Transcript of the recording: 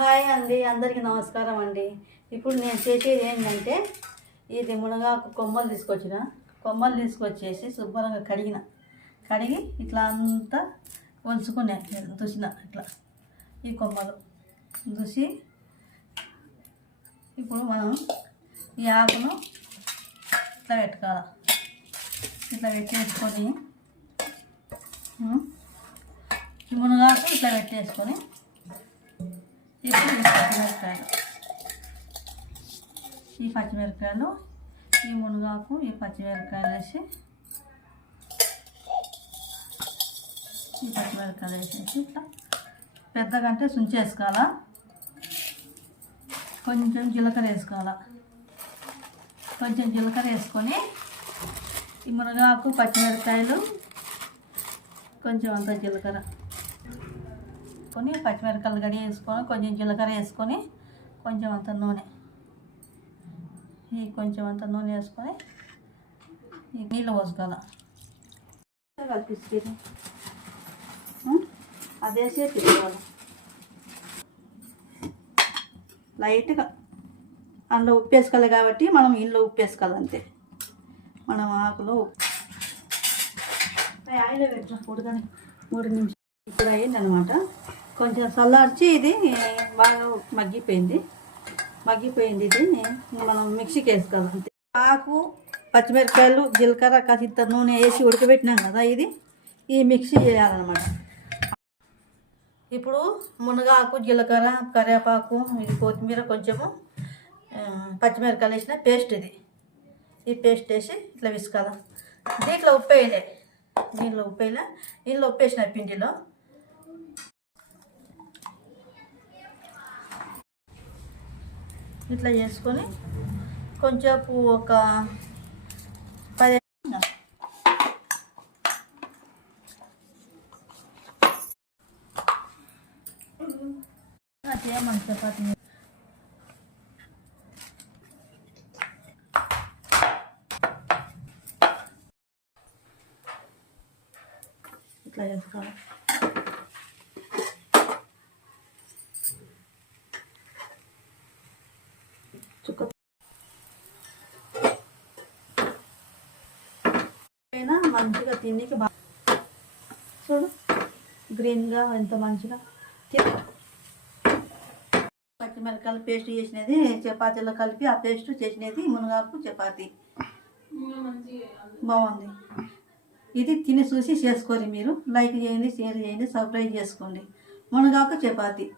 Hi అండి, అందరికీ నమస్కారం అండి. ఇప్పుడు నేను చేసేది ఏంటంటే ఇది మునగాకు కొమ్మలు తీసుకొచ్చేసి శుభ్రంగా కడిగి ఇట్లా అంతా ఒలుచుకునే దుసిన ఇట్లా ఈ కొమ్మలు దుసి ఇప్పుడు మనం ఈ ఆకును ఇట్లా పెట్టుకోవాలి. ఇట్లా పెట్టేసుకొని ఈ మునగాకు ఇట్లా పెట్టేసుకొని ఇప్పుడు ఈ పచ్చిమిరపకాయలు ఈ మునగాకు ఈ పచ్చిమిరపకాయలు వేసి ఇట్లా పెద్దగంటే సుంచేసుకోవాలా. కొంచెం జీలకర్ర వేసుకొని ఈ మునగాకు పచ్చిమిరపకాయలు కొంచెం అంత జీలకర్ర పచ్చిమిరపకాయలు గడి వేసుకొని కొంచెం జీలకర్ర వేసుకొని కొంచెం అంత నూనె వేసుకొని నీళ్ళు పోసుకోవాలి. కలిపిస్తుంది అదేసే తిప్పుకోవాలి లైట్గా. అందులో ఉప్పు వేసుకోవాలి కాబట్టి మనం ఇంట్లో ఉప్పు వేసుకోవాలి అంతే. మనం ఆకులో ఆయిల్ పెట్టిన ఉడకని 3 నిమిషాలు ఇప్పుడు అయ్యిందనమాట. కొంచెం చల్లార్చి ఇది బాగా మగ్గిపోయింది. ఇది మనం మిక్సీకి వేసుకోవాలి అంతే. ఆకు పచ్చిమిరపకాయలు జీలకర్ర కాసింత నూనె వేసి ఉడకబెట్టినాం కదా, ఇది ఈ మిక్సీ చేయాలన్నమాట. ఇప్పుడు మునగాకు జీలకర్ర కరివేపాకు ఇది కొత్తిమీర కొంచెము పచ్చిమిరపకాయలు వేసిన పేస్ట్ ఈ పేస్ట్ వేసి ఇట్లా విసుకాలి. దీంట్లో ఉప్పు వేయలే, ఇంట్లో ఉప్పు వేసిన పిండిలో ఇట్లా చేసుకొని కొంచెంసేపు ఒక 10 చేయమని చపాతి ఇట్లా చేసుకోవాలి. మంచిగా తిండికి బాగా చూడు, గ్రీన్గా ఎంత మంచిగా. పచ్చిమిరపకాయలు పేస్ట్ చేసినది చపాతీలో కలిపి ఆ పేస్ట్ చేసినది మునగాకు చపాతీ బాగుంది. ఇది తిని చూసి చేసుకోరు మీరు. లైక్ చేయండి, షేర్ చేయండి, సబ్స్క్రైబ్ చేసుకోండి. మునగాకు చపాతీ.